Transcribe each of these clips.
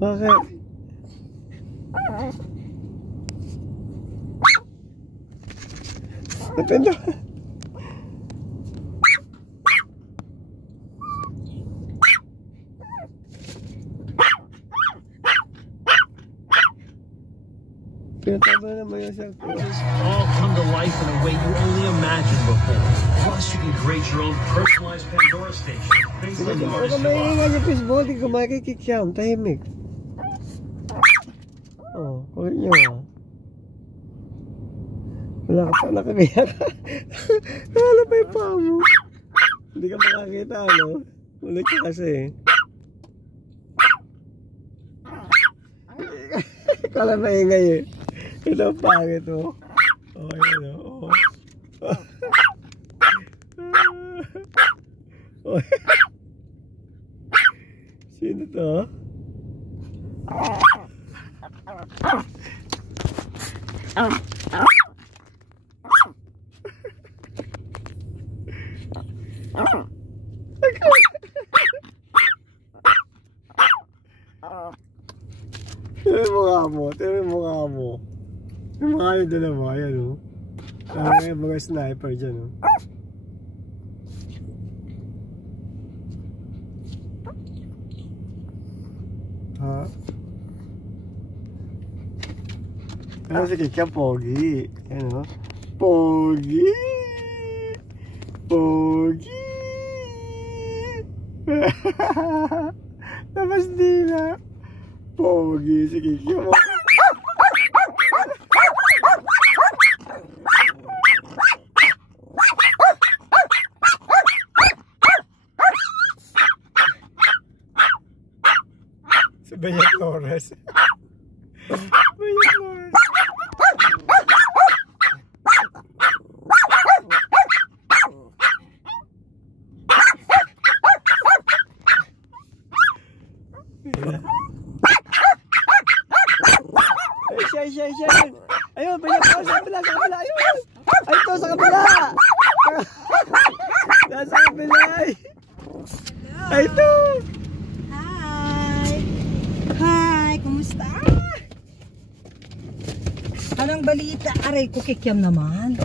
Bakit? Napendo. Pinataba naman yung cellphone. All come to life in a way you only imagined before. Plus, you can create your own personalized Pandora station based on the artist's Huwag maingay yung fishball, di ko makikik yan, tahimik. Oh, kulit nyo ah. Wala ka pa, nakagaya ka. Wala pa yung paa mo. Hindi ka makakita, ano? Ulit ka kasi. Kala maingay eh. Ito ang pangit oh. Oh, yun oh. Oh. Sino to? Tignan yung mukha mo, tignan yung mukha mo. Yung mukha yung dalawa, ayan o. May mga sniper dyan o. Ha? Ano si Kikya, pogi. Ayan o. Pogi! Pogi! Tapos di na. Pogi si Kikya mo. Si Bea Flores. Bea Flores. Siya. Ayun, Bea Flores sa kabila, ayun. Ay, ito sa kabila. Nasa kabila. Ay, ito. Hi, kumusta? Anong balita? Aray ko, Kikiam naman.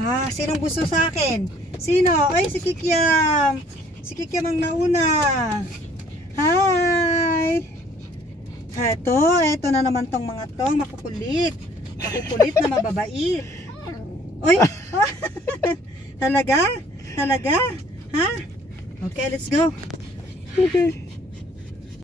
Ha? Sinong gusto sa akin? Sino? Ay, si Kikiam. Si Kikiam ang nauna. Hi! Ito na naman tong mga tong makukulit. Makukulit na mababait. Uy! Talaga? Ha? Okay, let's go. Okay.